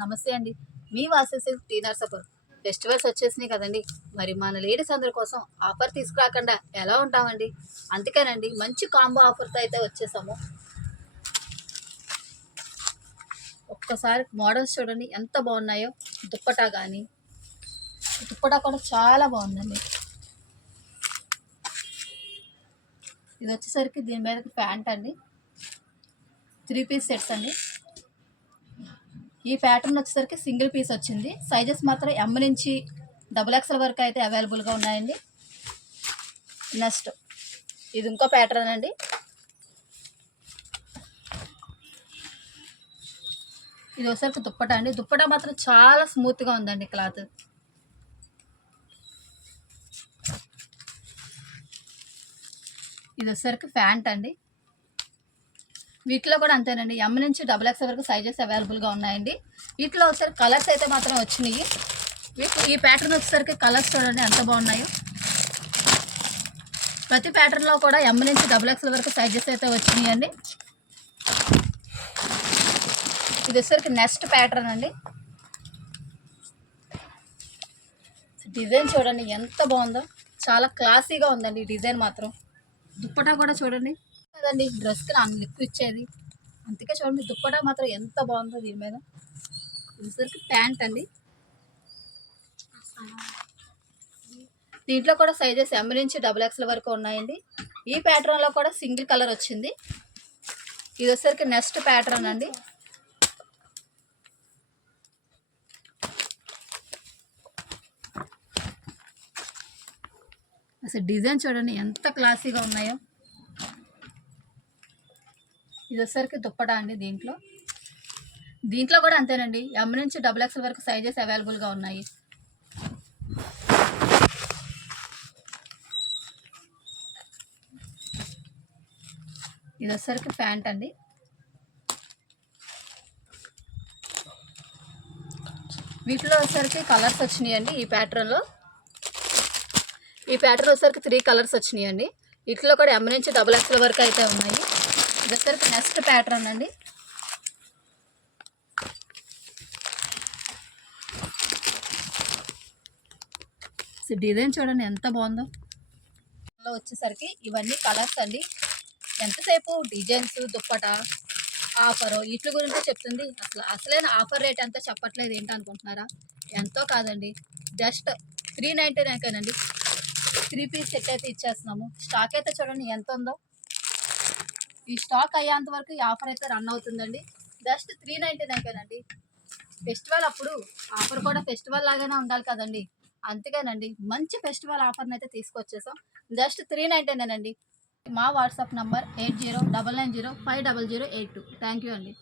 నమస్తే అండి. మీ vases tea Narsapur. Festivals వచ్చేసినాయి కదండి. మరి మన లేడీస్ అందరి కోసం ఆఫర్ తీసుకురాకుండా ఎలా ఉంటామండి. అందుకేనండి మంచి కాంబో ఆఫర్తో అయితే వచ్చేసాము. ఒక్కసారి మోడల్స్ చూడండి ఎంత బాగున్నాయో. దుప్పటా కానీ దుప్పటా కూడా చాలా బాగుందండి. ఇది వచ్చేసరికి దీని మీద ప్యాంట్ అండి, 3 పీస్ సెట్స్ అండి. ఈ ప్యాటర్న్ వచ్చేసరికి సింగిల్ పీస్ వచ్చింది. సైజెస్ మాత్రం M నుంచి XXL వరకు అయితే అవైలబుల్గా ఉన్నాయండి. నెక్స్ట్ ఇది ఇంకో ప్యాటర్న్ అండి. ఇది వచ్చేసరికి దుప్పటా అండి. దుప్పటా మాత్రం చాలా స్మూత్గా ఉందండి క్లాత్. ఇది వచ్చేసరికి ప్యాంట్ అండి. వీటిలో కూడా అంతేనండి, M నుంచి XXL వరకు సైజెస్ అవైలబుల్గా ఉన్నాయండి. వీటిలో వచ్చేసరికి కలర్స్ అయితే మాత్రం వచ్చినాయి. ఈ ప్యాటర్న్ వచ్చేసరికి కలర్స్ చూడండి ఎంత బాగున్నాయో. ప్రతి ప్యాటర్న్లో కూడా M నుంచి XXL వరకు సైజెస్ అయితే వచ్చినాయి అండి. ఇది వచ్చేసరికి నెక్స్ట్ ప్యాటర్న్ అండి. డిజైన్ చూడండి ఎంత బాగుందో, చాలా క్లాసీగా ఉందండి ఈ డిజైన్ మాత్రం. దుప్పటా కూడా చూడండి కదండి, డ్రెస్కి అన్ని లుక్ ఇచ్చేది. అందుకే చూడండి దుప్పటా మాత్రం ఎంత బాగుందో దీని మీద. వచ్చేసరికి ప్యాంట్ అండి. దీంట్లో కూడా సైజెస్ M నుంచి XXL వరకు ఉన్నాయండి. ఈ ప్యాటర్న్లో కూడా సింగిల్ కలర్ వచ్చింది. ఇది వచ్చేసరికి నెక్స్ట్ ప్యాటర్న్ అండి. అసలు డిజైన్ చూడండి ఎంత క్లాసీగా ఉన్నాయో. ఇది వచ్చేసరికి దుప్పటా అండి. దీంట్లో కూడా అంతేనండి, M నుంచి XXL వరకు సైజెస్ అవైలబుల్గా ఉన్నాయి. ఇది వచ్చేసరికి ప్యాంట్ అండి. వీటిలో వచ్చేసరికి కలర్స్ వచ్చినాయండి. ఈ ప్యాటర్న్ వచ్చేసరికి 3 కలర్స్ వచ్చినాయండి. వీటిలో కూడా M నుంచి XXL వరకు అయితే ఉన్నాయి. ఇది వచ్చేసరికి నెక్స్ట్ ప్యాటర్న్ అండి. డిజైన్ చూడండి ఎంత బాగుందో. వచ్చేసరికి ఇవన్నీ కలర్స్ అండి. ఎంతసేపు డిజైన్స్, దుప్పటా, ఆఫరు వీటి గురించి చెప్తుంది. అసలైన ఆఫర్ రేట్ ఎంతో చెప్పట్లేదు ఏంటి అనుకుంటున్నారా? ఎంతో కాదండి, జస్ట్ 399 3 పీస్ సెట్ అయితే ఇచ్చేస్తున్నాము. స్టాక్ అయితే చూడండి ఎంత ఉందో. ఈ స్టాక్ అయ్యేంత వరకు ఈ ఆఫర్ అయితే రన్ అవుతుందండి. జస్ట్ 399 ఫెస్టివల్ అప్పుడు ఆఫర్ కూడా ఫెస్టివల్ లాగానే ఉండాలి కదండి. అందుకేనండి మంచి ఫెస్టివల్ ఆఫర్ని అయితే తీసుకొచ్చేసాం. జస్ట్ 399 అండి. మా వాట్సాప్ నంబర్ 8099050082. థ్యాంక్ యూ అండి.